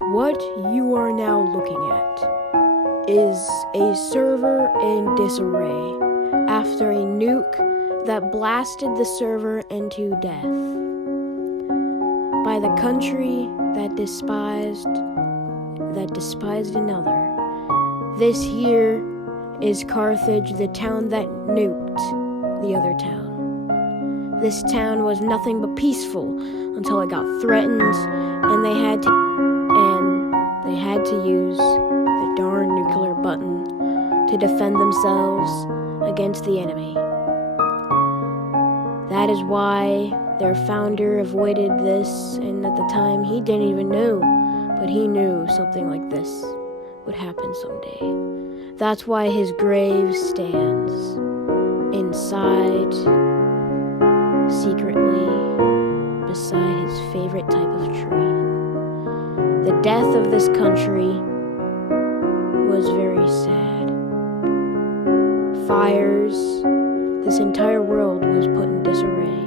What you are now looking at is a server in disarray after a nuke that blasted the server into death by the country that despised another. This here is Carthage, the town that nuked the other town. This town was nothing but peaceful until it got threatened, and they had to use the darn nuclear button to defend themselves against the enemy. That is why their founder avoided this, and at the time he didn't even know, but he knew something like this would happen someday. That's why his grave stands inside, secretly, beside his favorite type of tree. The death of this country was very sad. Fires, this entire world was put in disarray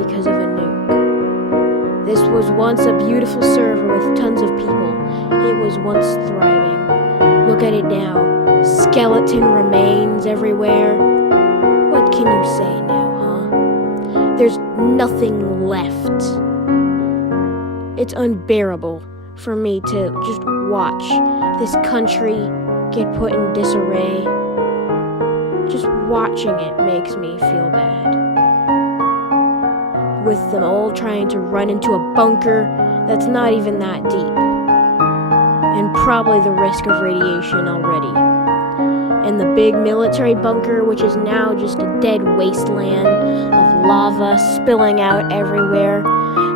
because of a nuke. This was once a beautiful server with tons of people. It was once thriving. Look at it now. Skeleton remains everywhere. What can you say now, huh? There's nothing left. It's unbearable for me to just watch this country get put in disarray. Just watching it makes me feel bad. With them all trying to run into a bunker that's not even that deep. And probably the risk of radiation already. And the big military bunker, which is now just a dead wasteland of lava spilling out everywhere.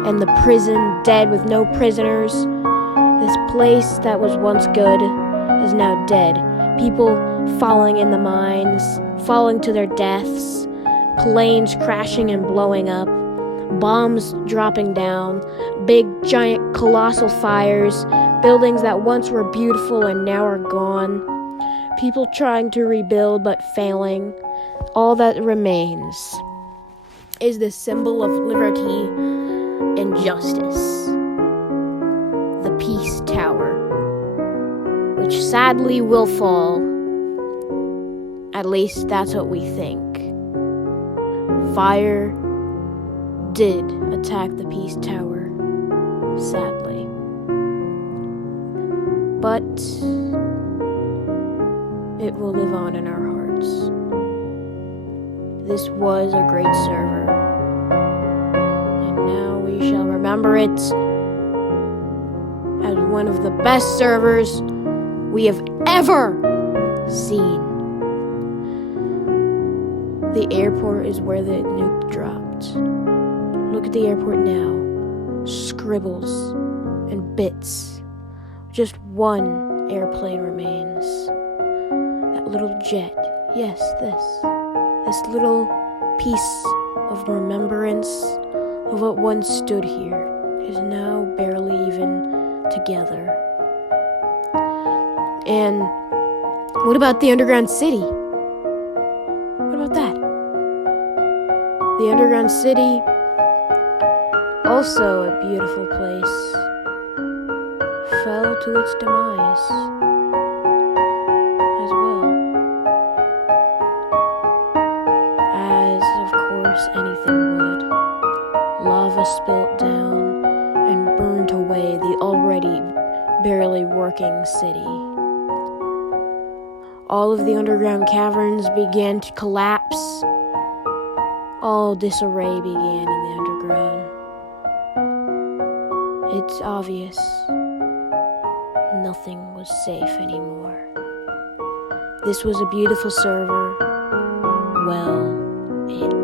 And the prison dead with no prisoners. This place that was once good is now dead. People falling in the mines, falling to their deaths, planes crashing and blowing up, bombs dropping down, big giant colossal fires, buildings that once were beautiful and now are gone, people trying to rebuild but failing. All that remains is the symbol of liberty and justice, the Peace Tower, which sadly will fall. At least that's what we think. Fire did attack the Peace Tower, sadly. But it will live on in our hearts. This was a great server. We shall remember it as one of the best servers we have ever seen. The airport is where the nuke dropped. Look at the airport now. Scribbles and bits. Just one airplane remains. That little jet. Yes, this little piece of remembrance of what once stood here is now barely even together. And what about the underground city? What about that? The underground city, also a beautiful place, fell to its demise as well. As, of course, anything would. Lava spilt down and burnt away the already barely working city. All of the underground caverns began to collapse. All disarray began in the underground. It's obvious nothing was safe anymore. This was a beautiful server. Well, it